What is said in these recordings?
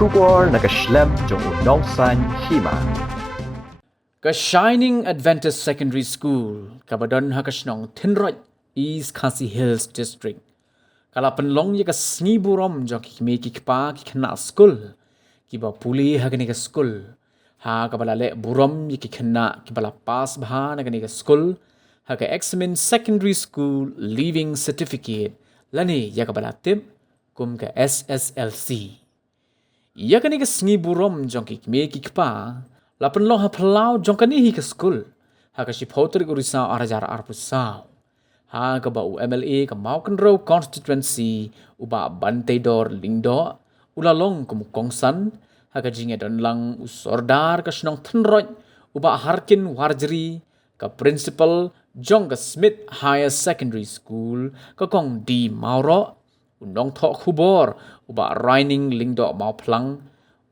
Shubor nakaslem jong unongsan hima. Ka Shining Adventist Secondary School, kabadon hakasnong Tinroy, East Khasi Hills District. Kala penlong ya ka sniburom jong kikme kikpa kikna school. Kiba puli hagani ka school. Ha kabala le burom ya kikna kibala pas bha nagani ka school. Ha ka Examen Secondary School Leaving Certificate. Lani ya kabala tip kum ka SSLC. Ya kani ka sniburom jong kikme kikpa. Lapan long hapelau jong kani hi ke school. Ha ka shiphoter ko risau arajar arpusau. Ha ka ba UMLA ka Maukan Row constituency uba Bantai Dor Lingdo ulalong kumukongsan. Ha ka jinge don lang usordar ka shnong Tinroy uba Harkin Warjeri ka principal jong ka Smith Higher Secondary School ka kong di Mauro unong thok khubor uba Rining Lingdo Mauplang.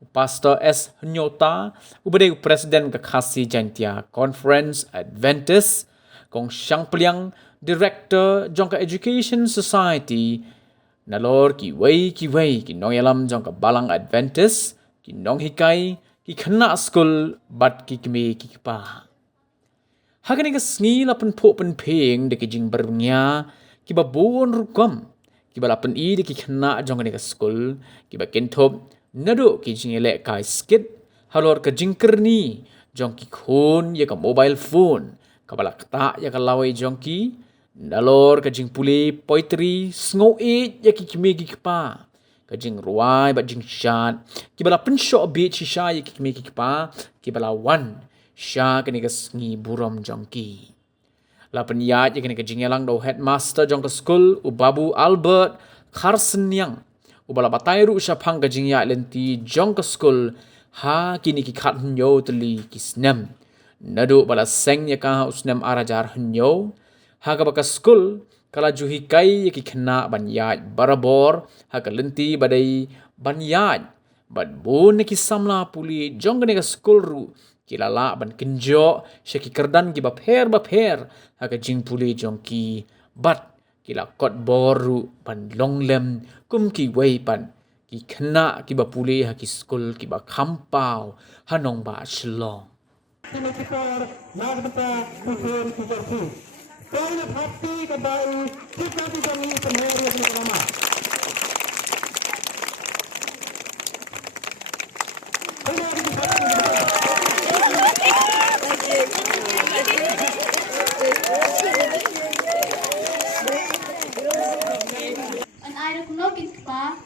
Pastor S. Hnyota, ubade Presiden Kakasi Jantia Conference Adventist, kong Siang Pliang, Director Jongka Education Society, nalor ki wei ki nong yalam Jongka Balang Adventist, ki nong hikai, ki kena school, bat ki kime ki kipa. Hakani ka sngi lapan po pen peng de ki jing bernya, ki babon rukom, ki balapan I de ki kena Jongka ka school, ki ba kentop, nado ki jingele kai skit halor ka jingkerni jong ki khon ya ka mobile phone ka balak ta ya ka lawai jong ki nalor ka jing puli poetry sngo e ya ki kime ki pa ka jing ruai ba jing shat ki bala pensho be chi sha ya ki kime ki pa ki bala wan sha ka ni ka sngi burom jong ki la penyat ya ka jingelang do headmaster jong ka school ubabu Albert Carson yang ubala batai ru syapang ka jingya lenti jong ka school ha kini ki khat hnyo tli ki snem nadu bala seng ya ka usnem arajar hnyo ha ka baka school kala juhi kai ya ki khna banyaj barabor ha ka lenti badai banyaj bad bon ki samla puli jong ka school ru kilala ban kenjo syaki kerdan ki bapher ha ka jing puli jong ki bat kila kot boru pan longlem kum ki wei pan ki khna ki ba pule ha ki school ki ba khampau hanong ba shlong Sekitar nagdapa kuhur kuhur. Kaya hati kebaru kita tidak ingin peneri yang pertama.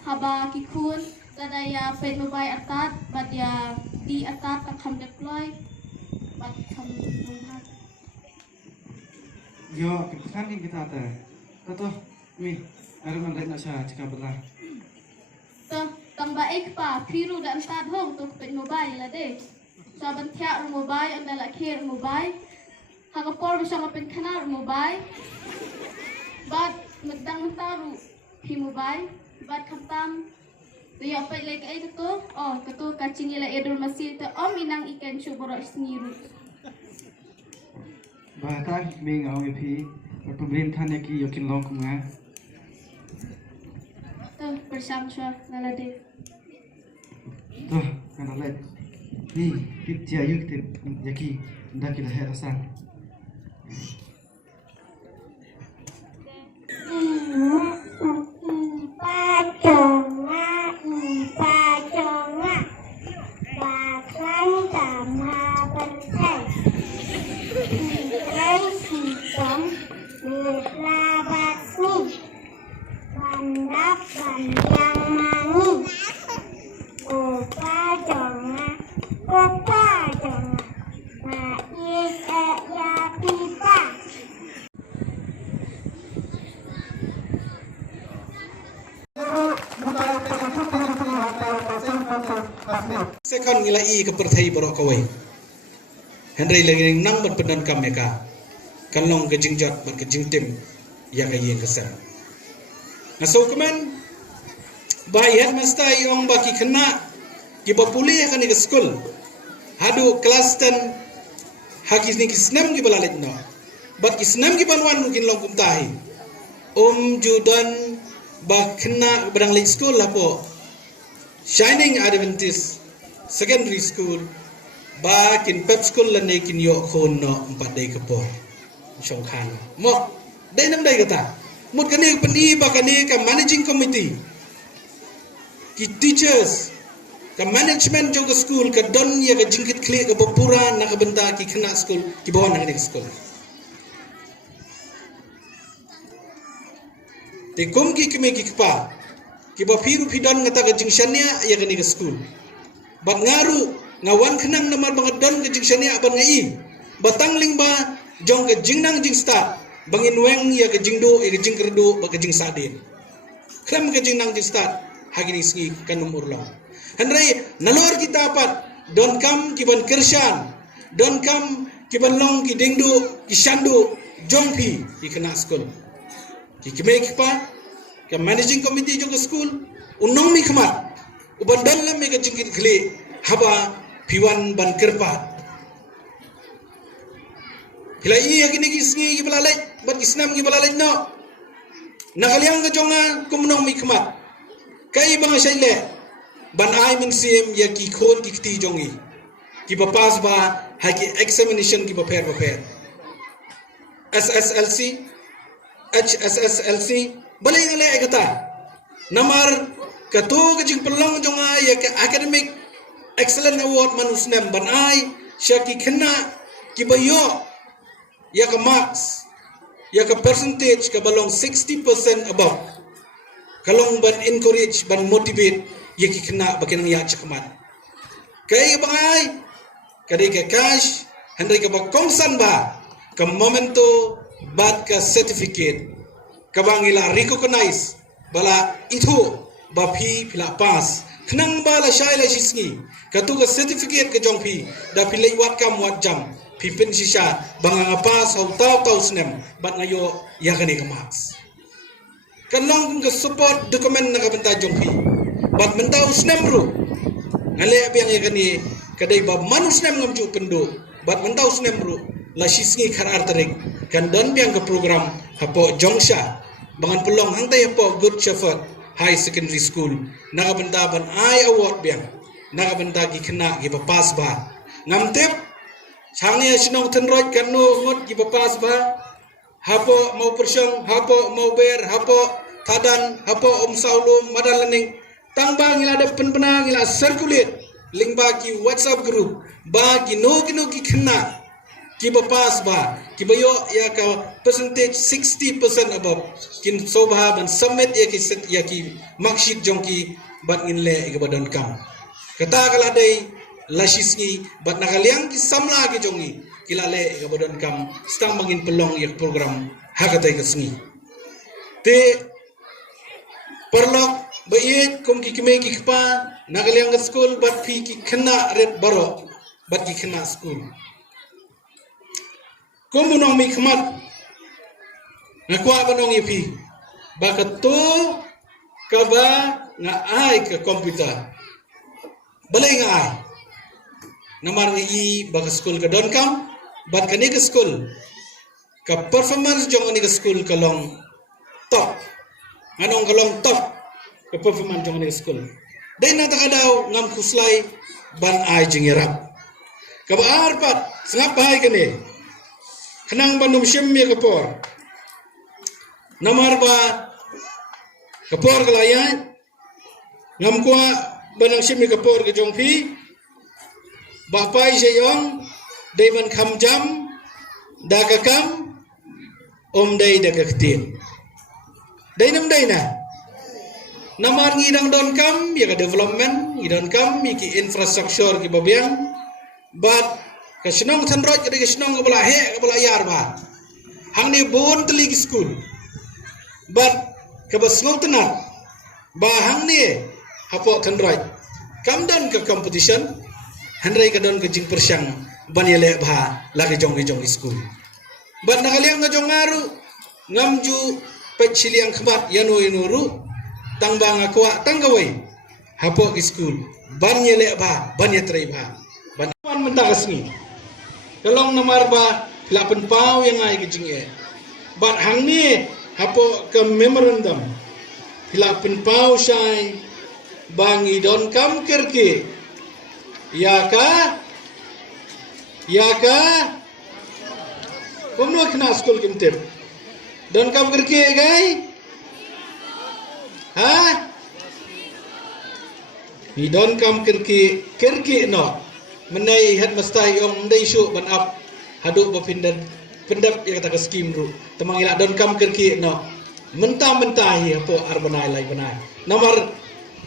Haba kikun ladaya pet mobile atat badya di atat akan deploy bad kam rumhat Yo, kan kita ada. Tato, mi, ada mandai nak sah jika belah. Toh, tang baik pa piru dan atat hong to pet mobile la de. Saban tiak mobile andala kir mobile. Hagapor bersama pen kanal mobile. Bad medang mentaru pi mobile. Bad katam dia apa lagi ai ketu ketu kacing ila edul masih tu inang ikan syuboro sendiri Bahata ming awi pi pemerintah neki yakin long kumah tu bersama syah nalade tuh kan alat ni kit jayuk tip yaki ndak kita herasan Sekon ngila I ke perthai borok kawai. Henry lagi nang bat pedan kameka. Kanlong ke jingjat bat ke jingtim ya ka yen kesem. Ngaso kemen bayat mastai ong baki kena ki bapuli kan ke school. Hadu kelas 10 hagis ni kisnem ki balalet no. Bat kisnem ki panwan mungkin long kumtahi. Judan ba kena berang late school lapo Shining Adventist Secondary School ba kin pep school la ne kin yo khon no 4 dai kapor song khan mo dai nam dai kata mut kani pendi ba kani ka managing committee ki teachers ka management jong ka school ka don ya ka jingkit kli ka bapura na ka benta ki khana school ki bawa na ka school te kom ki keme ki pa ki ba phiru phidon ngata ka jingshania ya ka ni ka school bat ngaru ngawan khenang namar bang don ka jingshania ban ngai batang ling ba jong ka jingnang jing start bangin weng ya ka jingdo ya ka jingkerdo ba ka jing sadin kram ka jingnang jing start hagini singi kanum urlang handrai nalor kita pat don kam ki ban kershan don kam ki ban long ki dingdu ki shandu jongpi ki kena school ki kime ki pa ka managing committee jong ka school unong mi khamat uban dan lam me ka jingkit khle haba piwan ban kerpa hila iya kini kisngi ki balalai bat kisnam ki balalai no nakaliang ka jonga kumnong mi khamat kai bang shaile ban ai min sim ya ki khon ki kti jongi ki ba pass ba ha ki examination ki ba pher SSLC HSSLC balai ngale kata namar kato ka jing pelong jonga ya ka academic excellent award manusnem ban ai syaki kena ki bayo ya ka marks ya ka percentage ka balong 60% above kalong ban encourage ban motivate ya ki kena bakin ya cakmat kai bang ai kadai ka cash handai ka ba kongsan ba ka momento bat ka certificate ka bang ila recognize bala itu ba phi phila pass khnang bala shaila shisngi katu ka certificate ka jong phi da pilai wat kam wat jam phi pen shisha banganga pass hau tau snem bat ngayo ya kani ka marks kanong ka support document na ka benta jong phi bat mentau snem ru ngale abiang ya kani kadai ba manus snem ngamju pendo bat mentau snem ru la shisngi khar artarik kan don biang ka program hapo jongsha bangan pelong hangtai hapo good shepherd high secondary school nakabenta ban ai award biang nakabenta ki khna ki pass ba ngamtep changni sinong thenroj kanu ngot ki pass ba hapo mau persyong hapo mau ber hapo tadan hapo saulum madalaning tangba ngila de penpena ngila circulate link ba ki whatsapp group ba ki no ki khna ki pass ba ki bayo ya ka percentage 60% above kin sobha ban submit ya ki marksheet jongki bat nginle ke badan kam kata kala dai lashisngi bat nakaliang ki samla ki jongi kilale ke badan kam stang bangin pelong yak program hakatai kasngi te perlok bayet kom ki kime ki kpa nakaliang ke school bat phi ki khna red baro bat ki khna school komunong mi khmat ngakwa banong ipi bakato kaba nga ai ka komputer balai nga ai namar i baka school ka don kam bat kani ka school ka performance jong ani ka school kalong top anong kalong top ka performance jong ani ka school dai na takadaw ngam kuslay ban ai jingirap kabaar pat sangap bahay kani kanang bandum syemmi kapor namar ba kapor kalaya ngam kwa banang syemmi kapor ke jongpi bapai seyong daiman kham jam da kakam dai da kaktin dainam daina namar ngidang don kam ya ka development ngidang kam ki infrastructure ki babiang but kasinong thanroj kadi kasinong kabala he kabala yar ba hangni bon teli school but kabasngong tenat ba hangni hapo thanroj kamdan ka competition handrai kadon ka jing persyang banyele ba lagi jong school but nakaliang nga jong ngaru ngamju pechiliang khabat yano inuru tangbang akwa tanggawai hapo ki school banyele ba banyetrai ba ban mentagasni kalong namar ba lapan pau yang ai kejing bat hang ni hapo ke memorandum lapan pau syai bangi don kam kerki ya ka kumno kena school kimtip don kam kerki gai ha ni don kam kerki no menai headmaster yong ndai syu ban up haduk bapindan pendap ya kata skim ru temang ila don kam kerki no mentah hi apo arbanai lai banai nomor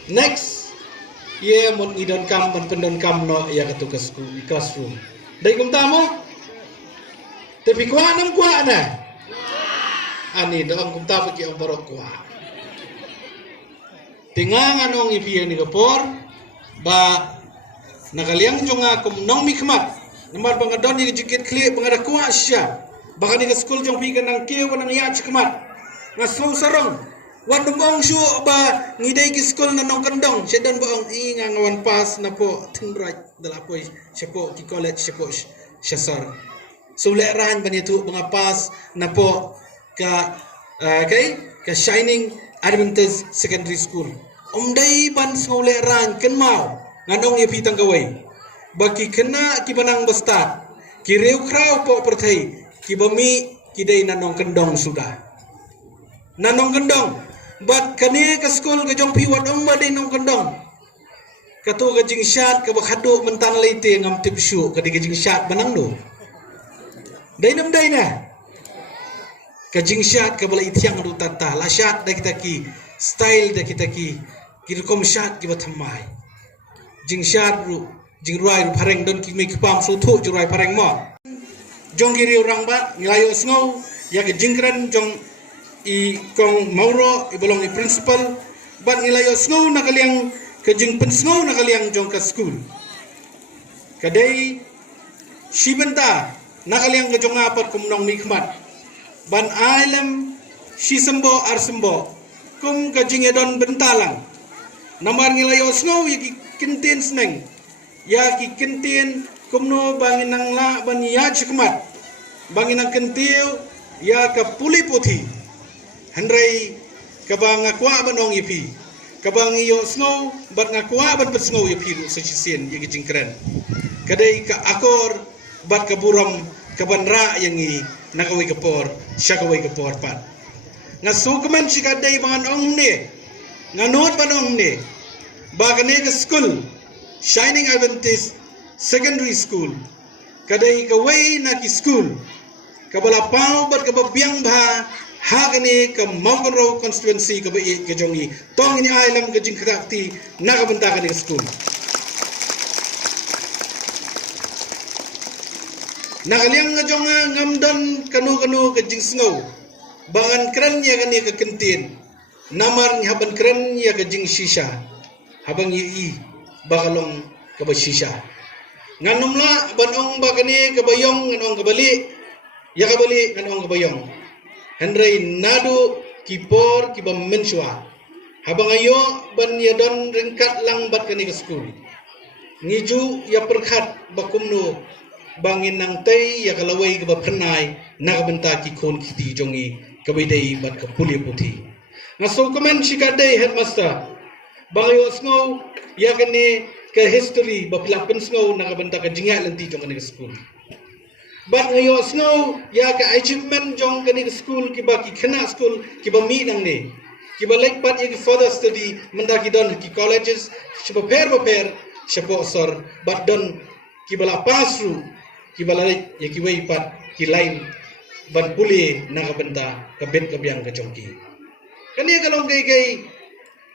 next ye mon idon kam mon pendon kam no ya katu ke school classroom dai kum tamo tapi kuat nam kuat na ani dong kum ta paki om barok kuat tingang anong ipi ni kapor ba nakaliang jonga kum nong mikmat nomor bangadon ni jikit kli bangada kuat sya bakal ni ke school jong pi kanang ke wanang ya cikmat ngasau sarong wan dong syu ba ngidai ki school na nong kendong sedon bong inga ngawan pas na po tinraj dala po siapo ki college siapo syasar so leran ban itu mengapas na po ka ka Shining Adventist Secondary School umdai ban so leran ken mau nganong ye pitang gawai baki kena ki banang basta ki reu krau po perthai ki bami ki dai na nong kendong sudah nanong kendong bat kani ke school ke jong piwat ong badai nong kendong katu ke jing syat ke bakhadu mentan leite ngam tip syu ke jing syat banang do dai nam dai na ke jing syat ke bala itiang du tata la syat da kita ki style da kita ki kom syat ki bathamai jing syat ru jing ruai ru pareng don ki me ki pam su thu ju ruai pareng mo jong gi riu rang bat ngayo sngo ya ke jingkran jong i kong mauro i belong i principal bat ngilayo snow nakaliang kajing pen snow nakaliang jong ka school kadai shibenta nakaliang ka jong apat kumnong mikmat ban alam shi sembo ar sembo kum kajing edon bentalang namar ngilayo snow yaki kintin sneng ya ki kintin kumno banginang la ban ya chikmat banginang kentiu ya ka puli puthi Hendrai kabang ngakwa banong yipi kabang iyo snow bat ngakwa bat pat snow yipi sa sisien yang jingkran kadai ka akor bat kaburam kabanra yang i nakawai kapor syakawai kapor pat ngasukaman si kadai bangan ong ne nganot banong ne bagane ka school Shining Adventist Secondary School kadai kawai na ki school kabala pau bat kababiang ba hakani ke Mountain Road constituency ke bai ke jongi tong ini ailam ke jingkrakti nakabenta ke school nakaliang ngajonga ngamdan kanu ke jing snow bangan keren ya kani ke kentin namar haban keren ya ke jing shisha habang yi bakalong ke shisha nganumla banong bakani ke bayong nganong ke bali ya ke bali nganong ke bayong Hendrai nadu kipor kiba mensua habang ayo ban ya don ringkat lang bat kani ke school ngiju ya perkhat bakumno bangin nang tei ya kalawai ke bapernai nak benta ki kon kiti jongi kabidai bat ke puli puti ngaso komen shikadai headmaster bangayo snow ya kani ke history bapilapen snow nak benta ke jingak lenti jong kani ke school bat ngayo snow ya ka achievement jong kani school ki ba ki khana school ki ba mi nang ne ki ba lek pat ya ki further study menda ki don ki colleges siapa per siapa sor bat don ki bala pass through ki bala ya ki wei pat ki lain ban puli na ka benta ka bet ka biang ka jongki kani ka long kai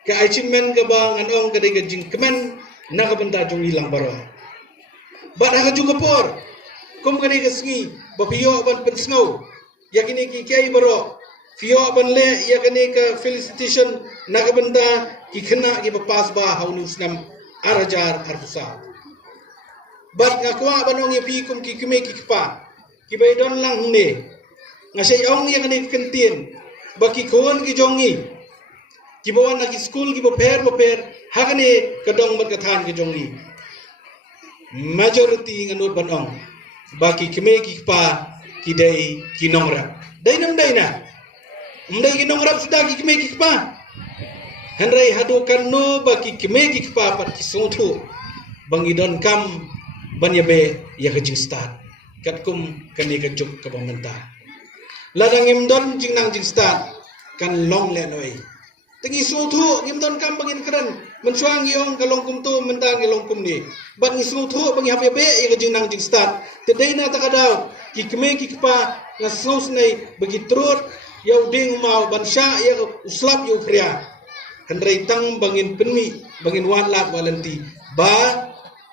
ka achievement ka ba nganong ka dai ka jing kemen na ka benta jong ilang baro bat ha ka juga por kum kani kesngi bapiyo ban pen snow yakini ki kai baro fiyo ban le yakini ka felicitation nakabenda ki khana ki papas ba haunu snam arajar arpusa bat ngakwa banong yapi kum ki kime ki kpa ki baidon lang ne ngasay ong yakini kentin baki kon ki jongi ki bawan na ki school ki boper hakani kadong mat kathan ki jongi majority nganut banong baki keme ki pa ki dai ki nongra dai nam dai na umdai ki nongra sudah ki keme ki pa Henry hadukan no bagi kemegi kepapat kisungtu bangi don kam banyabe ya kejing start katkum kani kejuk ke pemerintah ladang imdon jing nang jing start kan long le noi tengi sutu imdon kam bangin keren mensuang yong kalong kum tu mentang yong kum ni bangi sutu bangi hape be ya kejing nang jing start tedai na takadau ki kemegi kepa ngasos nei bagi trut yau ding mau bansha ya uslap yu pria Henry tang bangin penmi bangin walat walanti ba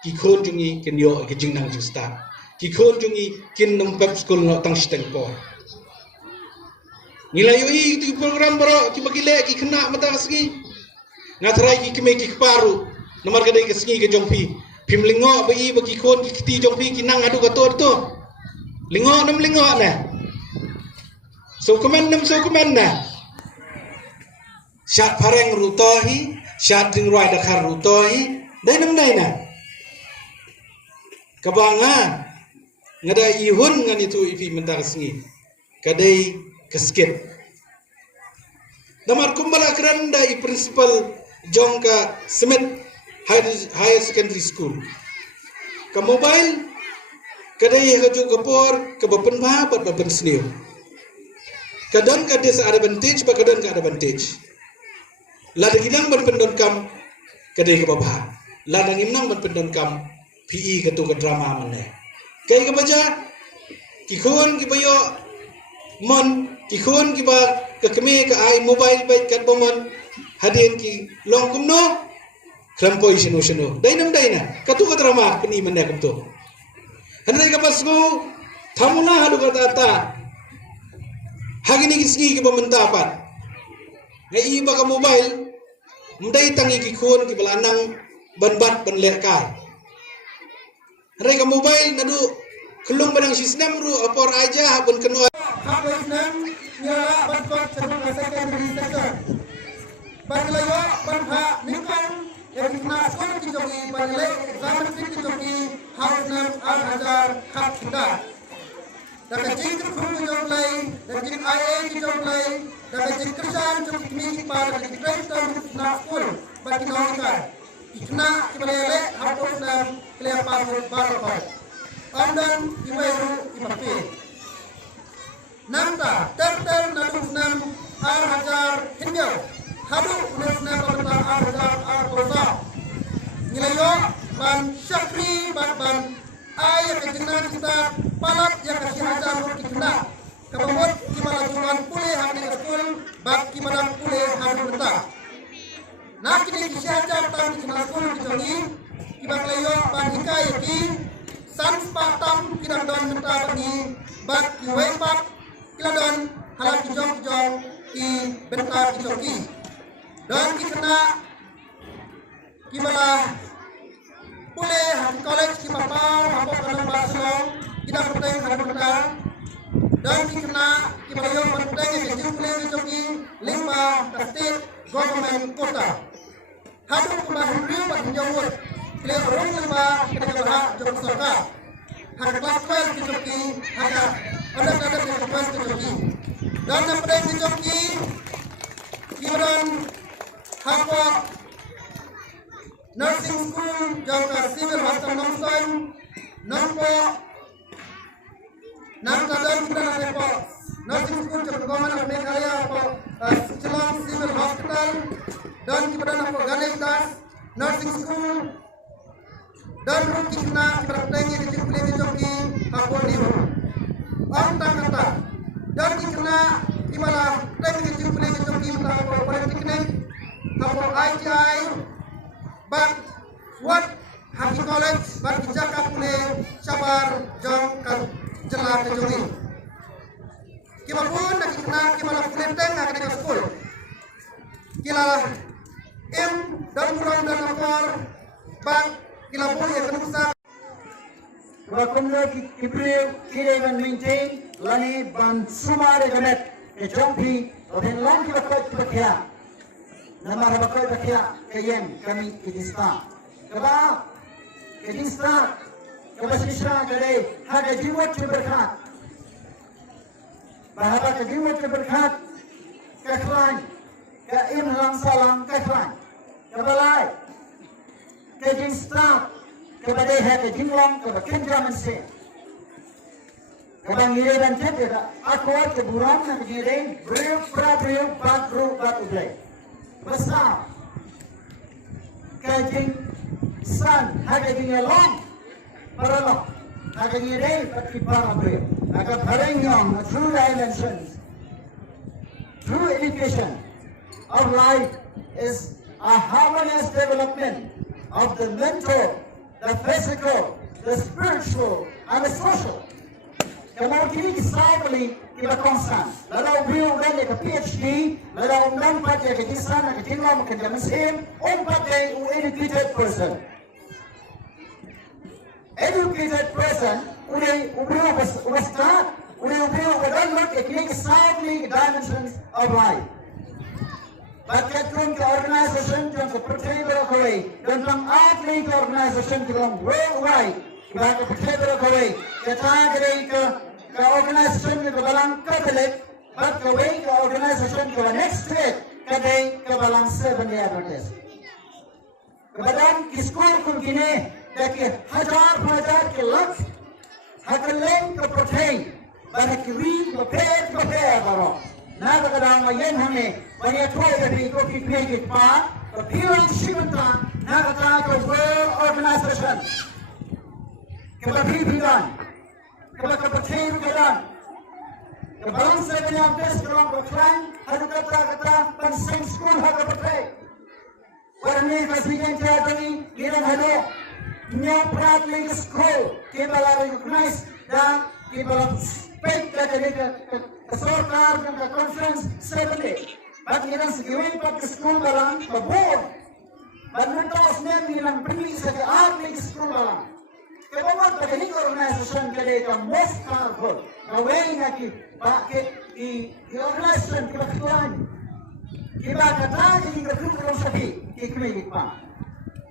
ki khon jungi kin yo ki jing nang jing start ki khon jungi kin num pep school no tang steng po nilai yo i tu program baro ki bagile ki kena mata segi ngatrai ki keme ki paru nomor kadai ke segi ke jongpi pim lingo bagi bagi khon ki ti jongpi ki nang adu ka to lingo nam lingo na so komen na Syat pareng rutohi, syat ring roi dakar rutohi, dai nam dai na. Kabanga ngada ihun ngan itu ifi mentar sengi. Kadai keskit. Damar kumbala keranda i principal Jongka Smith Higher Secondary School. Ka mobile kadai haju kapor ke bapen ba bat bapen sniu. Kadang kades advantage ba kadang ka advantage. Ladang inang berpendon kam kadai ke babah. Ladang inang berpendon kam PE ketu ke drama mana. Kai ke baca kikon ki bayo mon kikon ki ba ke keme ke ai mobile baik kat bomon hadin ki long kumno klampoi sinu dai nam dai na ketu ke drama peni mana ketu. Handai ke pasku thamuna hadu kata ta hagini kisgi ki pemendapat ngai iba ka mobile mendai tangi ki khon ki belanang banbat ban lekai rei ka mobile nadu kelung badang sistem ru apor aja bun keno Habis nem nyala bantuan sebelum secondary section. Banglayo banha nikang yang kena sekolah di jogi banglai zaman di jogi harus nem al-hajar hak kita. Dan jing kru joglai dan jing IA di joglai dan jing kerjaan jogi miki par di kristen na sekolah bagi naikkan. Ikna kibalele harus nem clear password barokai. Andan iweru ipapi. Nanta terter nadus nem al-hajar hinjau. Hadu nes nem al-hajar al-kosa. Nilayo ban syafri ban ayat kejengan kita palat yang kasih hajar di kena. Kebabot kimala jualan pulih hari sekolah bak kimala pulih hari mentah. Nak kini kisah hajar tam di kena sekolah di sini. Kibak layo ban hikai ki sans patam kidam don mentah bagi bak kiwepak kiladon halak kijong ki bentar kijoki. Dan kena kimala pulih hari college kimapau apa kana baslong kita penting hari mentah. Dan kena kibayo penting yang jumlah kijoki 5 state government kota. Hadu kemahin riu pada jawab clear orang lima kita bahas jawab soka. Hari kelas 12 kijoki ada yang kelas kijoki. Dan yang penting kijoki kibaran hapa nursing school jangka civil hospital Nomson nompo dan kita nampak nursing school jangka government Meghalaya Shillong civil hospital dan kita nampak Ganesh Das nursing school dan kita bertanya di kuliah di Joki hapon liru orang kata dan kita imalah tanya di kuliah di Joki hapon politeknik hapon ITI bak what Haji College bak Jakarta kuliah sabar jong kan jelas kejungi kita pun nak kena kita kuliah nak kena sekolah kita dan kurang dan lapor bak kita pun yang kena Wakumlo kipriu kire man maintain lani ban sumare gamet ke jompi oden lang ki bakot bakya namar bakot bakya kayem kami kidista kaba kidista kabasisra kade haga jiwat berkat bahaba jiwat berkat kaklan ke im lang salang ke klan ke balai ke jing staff ke badai ha ke jing long ke bakin jaman se ke bang ire dan tet ke aku ke buram na ke ire brio pra brio bat ru bat ublai besar ke jing san ha ke jing long paralo ha ke ire bat ki para brio aga thareng yong true dimensions. True education of life is a harmonious development of the mental, the physical, the spiritual, and the social. Kalau kini discipling kita konstan, lalu beliau dan ke PhD, lalu nampak dia ke sana ke Timur ke Jamesin, empat dia educated person. Educated person, udah start. We will look at the cycling dimensions of life. But get to the organization, to the particular way, then from athlete organization to worldwide, but the particular way, the targeting the organization to the Balang Catholic, but the way the organization to the next state, Kaday Kabalang 7 Adventist. But then the school could be that Hajar ke luck, Hakalang to pertain. Banyak kiri, prepare baru. Naga kadang mayen hame, banyak tuai dari kopi pegi pa, kepilang shibanta, naga kadang world organization. Kebapi bidan, kebapai bidan, kebalang sebenarnya best kebalang berklan, hadu kata penseng school hadu berklan. Warni kasihkan jadi, kiran hadu, nyoprat lagi school, kebalang recognize dan kebalang baik dari ke sorkar dan ke conference 7 day. Bagi yang segitu pak school balang ke board. Dan mereka osnya bilang beri sebagai atlet school balang. Kemudian pada ini organisasi kedai ke most powerful. Kawai nak pakai di organisasi kebetulan. Kita kata kita kebetulan sapi ikut pak.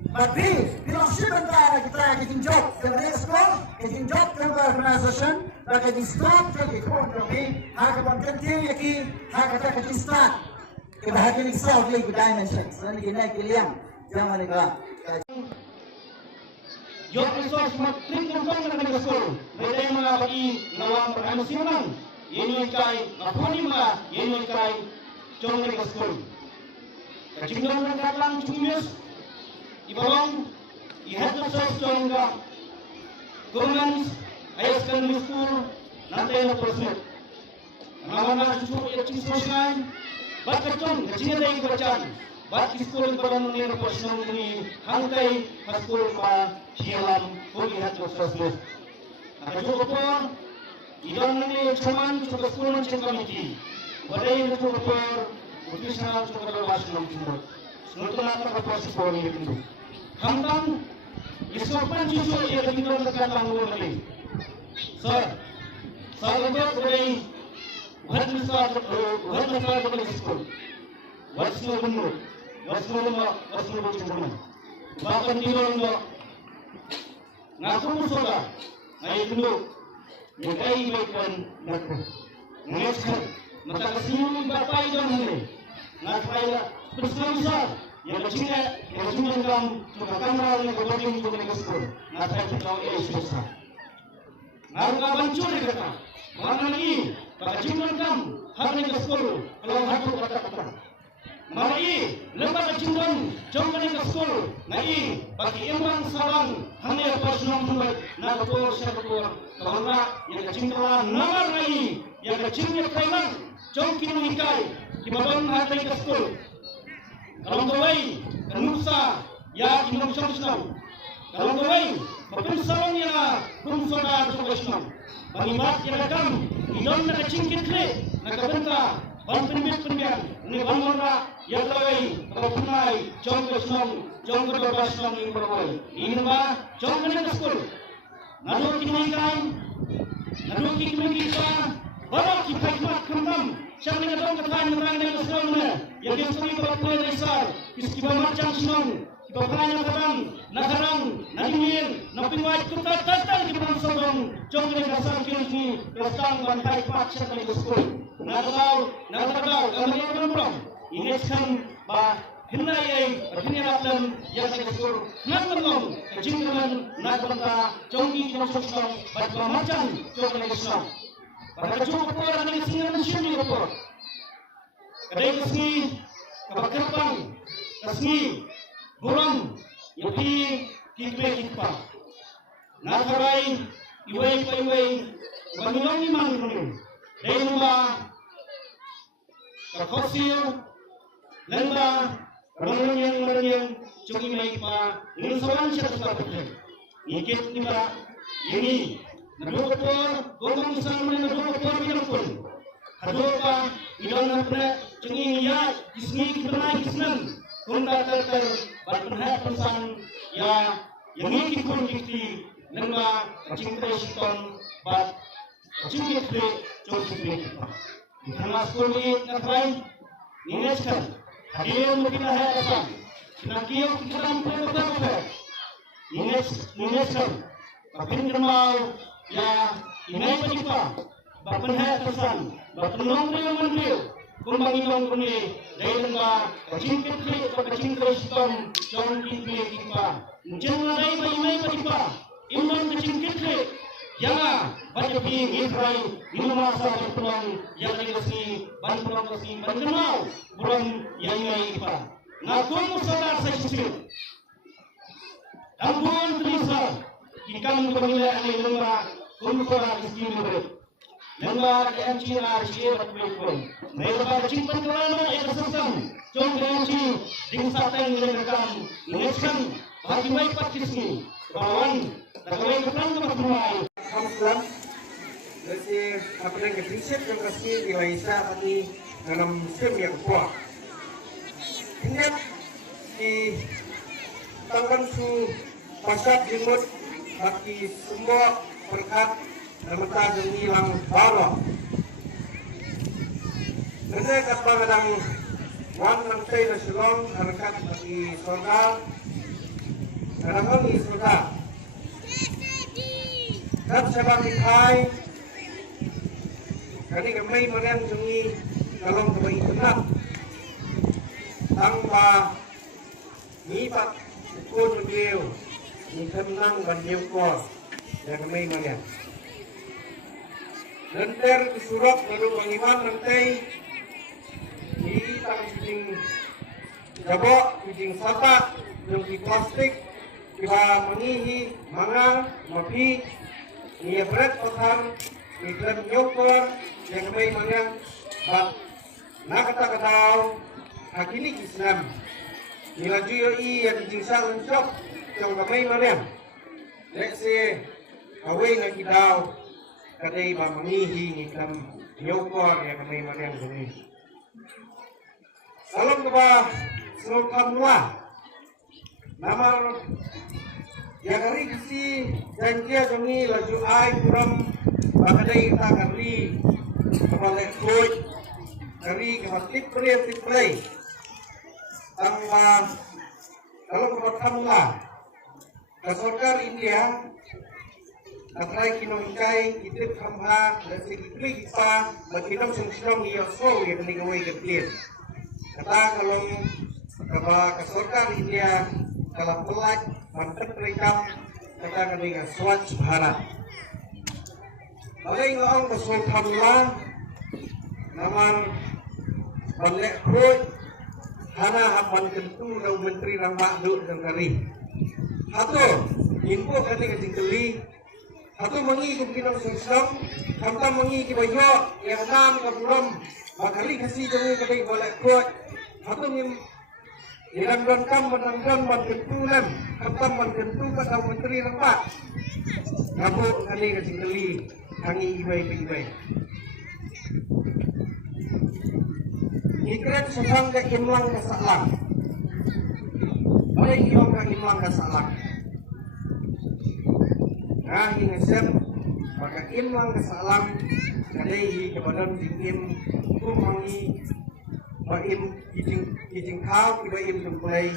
Tapi bila sebentar kita job kerja sekolah, job kerja organisasi. Bagi di start lagi kami hak berkanti lagi hak kata di start kebahagiaan South Lake Dimensions dan ini kalian jangan lupa Job resource matrik kembang dengan sekolah mereka mengabdi nawang perhalusinan ini kai apuni ma ini kai jong dengan sekolah kacingdong dan katlang cumius ibalong ihat resource jongga governance ayah sekali school nanti nak persen. Nama school yang cincin bat kacung kacingnya lagi bacan. Bat school yang badan ni persen ini hantai school ma hialam boleh hati sosial. Kacung kopor, idam ni cuman cukup school macam kami. Badai itu kopor, utusan cukup lepas nampak. Senutu nak kopor sekolah ni itu. Hantam, isopan cucu ia tinggal dekat tanggung ni. Sir, saya berdiri bukan misal di sekolah. Wasnu benar, wasnu cuma. Bahkan di dalam ngaku musuh, ngai dulu, ngai baikkan ngaku. Ngasih, mata kesini bapak itu mana? Ngasih besar, yang cuma cuma kamera yang berdiri di sekolah. Ngasih kita susah. Ngaruh bancur kata, mana ni? Bagi cinggan kam, hari ni sekolah, kalau hatu kata. Mana ni? Lepas cinggan, jangka ni sekolah, nai bagi emang salang, hanya personal tuai, nak kapur siapa kalau nak yang cinggan nama nai, yang cinggan kailan, jangki nuikai, kibaban hari ni sekolah. Kalau kawai, kenusa, ya imam syamsnau. Kalau kawai, Bapak salam ya, saudara Islam. Banimat yang rakam, idon nak cingkit le, nak benta, ban penbit, ni banora yang lawai, kalau punai, jong Islam yang berwai. Ini mah jong kena sekolah. Nado kita, bawa kita hikmat kembang. Siapa yang datang ketan dengan Islam mana? Yang dia sendiri berapa besar, istimewa macam Islam. Bapaknya kadang, nakarang, nadingin, napinwait kita tatang di dalam sorong, jong dengan kasar kini, datang bantai paksa kali sekolah. Nakadau, kami yang berperang. ingatkan bah hindai ai artinya yang saya suruh nak menong kejingkaman nak bangka jonggi jong sosong bat macam jong lagi sosong pada cukup orang yang singan mesin di kapor kadai kesni kabakerpang kesni burung yopi kikle kikpa nak harai iwai bangilong imang runung dai numba kakosil lenda Merenang cungi mai pa ninsawan siya sa kapatid. Ikit ni ba ini nadukapor gomong isang man nadukapor binapon. Hado pa ilang na cungi niya isni kitna isnan kung tatar batmanhat pansan ya yang ikit kun ikti lenda cinta siton bat cinta cungi kita. Ditengah sekolah na try ningeskan Hadir mungkin ada apa? Senakiau kita mampu berapa? Ingat kapin kemal ya inai pajipa. Bapen hai pesan, bapen nong dia mandil. Kumbang ilong kuni daerah kacing kristom jong kiri kita. Mungkin ada inai pajipa. Imam kacing kiri. Jangan baca ping Israel ini masa berpeluang yang negasi ban peluang kasi ban kenal burung yang ini kita ngakung sadar saya sendiri ampun terisa ikam pemilihan ini lemah kumpulan iskin murid lemah KMC RCA berpelukun mereka cinta kerana yang sesam jom KMC dingsatan menekan ingatkan bagi baik partisipasi kawan kawai ketang berpulai Islam kasi apa yang prinsip yang kasi diwaisa pati dalam Muslim yang kuat. Ingat di tanggal su pasat jemut bagi semua berkat dan mata hilang bawah. Nanti kata kadang wan nanti nasional berkat bagi saudara kadang kami saudara. Dan sebab dikai, kami kami menang jungi dalam kebaikan tanpa nipat ukun beliau, ni tenang dan diukor yang kami menang. Nanti disuruh lalu pengiman nanti di tang kucing jabok, kucing sapa, yang di plastik, kita mengihi, mangal, mapi. Ia berat pasang, iklan nyokor, yang kami menang, nak kata hakini Islam. Nila juyo yang jingsang uncok, yang kami menang. Leksi, away na kidaw, kadai mamangihi, iklan nyokor, yang kami menang sini. Salam kepada seluruh kamula, nama yang hari kisi janji jongi laju ai puram bakadai ta kari kepala koi kari kematip play tanpa kalau kematkamla kasorkar India atrai kinongkai kitip kamha dan sikitli kita bakinam sungsinong iyoso yang nigawai ketir kata kalau kasorkar India kalau pelat mantap rekam katakan dengan Swachh Bharat. Balai ngong kesultanlah naman balik krut hana apan kentu lau menteri rang makduk dan kari. Hatu info kata kecing keli. Hatu mengi kumkinam sungsang, kamta mengi kibayok yang nam kaburam makali kasih jangan kadai balik krut. Hatu Irang kam menangkan mankentulan, katam mankentu kata menteri rempat. Ngabuk kali kasih keli, hangi ibai. Ikret susang ke imlang ke salang. Oleh imlang ke imlang ke salang. Nah, ingesem, maka imlang ke salang, kadai kebadan dikim, kumangi, Baim kijing kau, ibaim jumpai,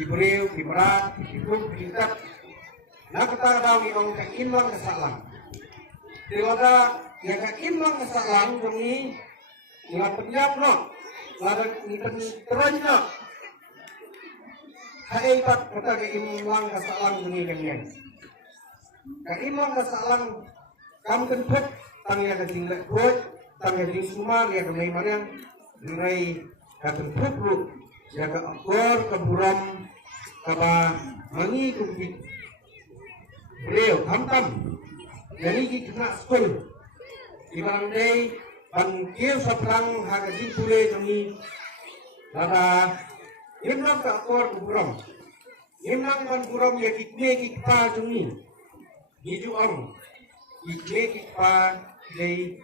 ibreu, ibrat, ikut berikat. Nak kata daw iong kainlang kesalang. Tiwada yang kainlang kesalang demi dengan penyap no. larang ikan teranya hai pat kata ke imlang kasalang bunyi kalian ke imlang kasalang kamu kentut tangnya ke jinglet buat tangnya jing sumar ya ke mai mariang durai ke kentut lu ya ke akor ke buram ke mangi kumpi beliau hantam jadi kita sekolah ibarang day Bangkir saprang hagaji pule kami lada imlang ka akor buram imlang ban buram ya kikme kikpa jumi hijuang kikme kikpa day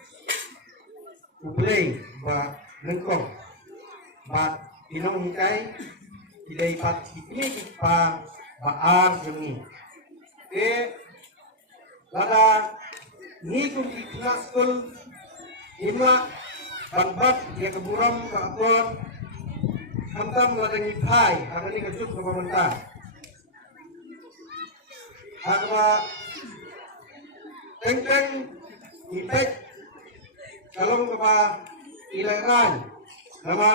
ublay ba lengkong ba pinong hingkay day pat kikme kikpa ba ar jumi lada ni kum kikna skul Imla banbat ya keburam ke akor hantam ladang ipai akan ini kecut ke pemerintah agak teng-teng ipek kalong kepa ileran nama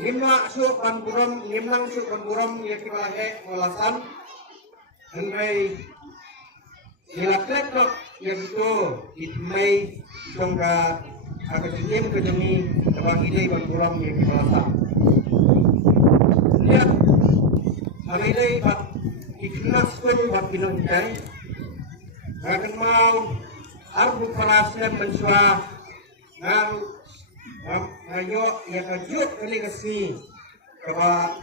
nimla syuk ban buram nimlang syuk ban buram ya kibalahe melasan hengai ilaklek nok ya gitu itmei jongga akan diam ke demi tebang ide ban buram yang kita lihat hari ini bat ikhlas pun bat pinang kai akan mau arbu parasnya mensua ngayo ya kajuk kali kesini keba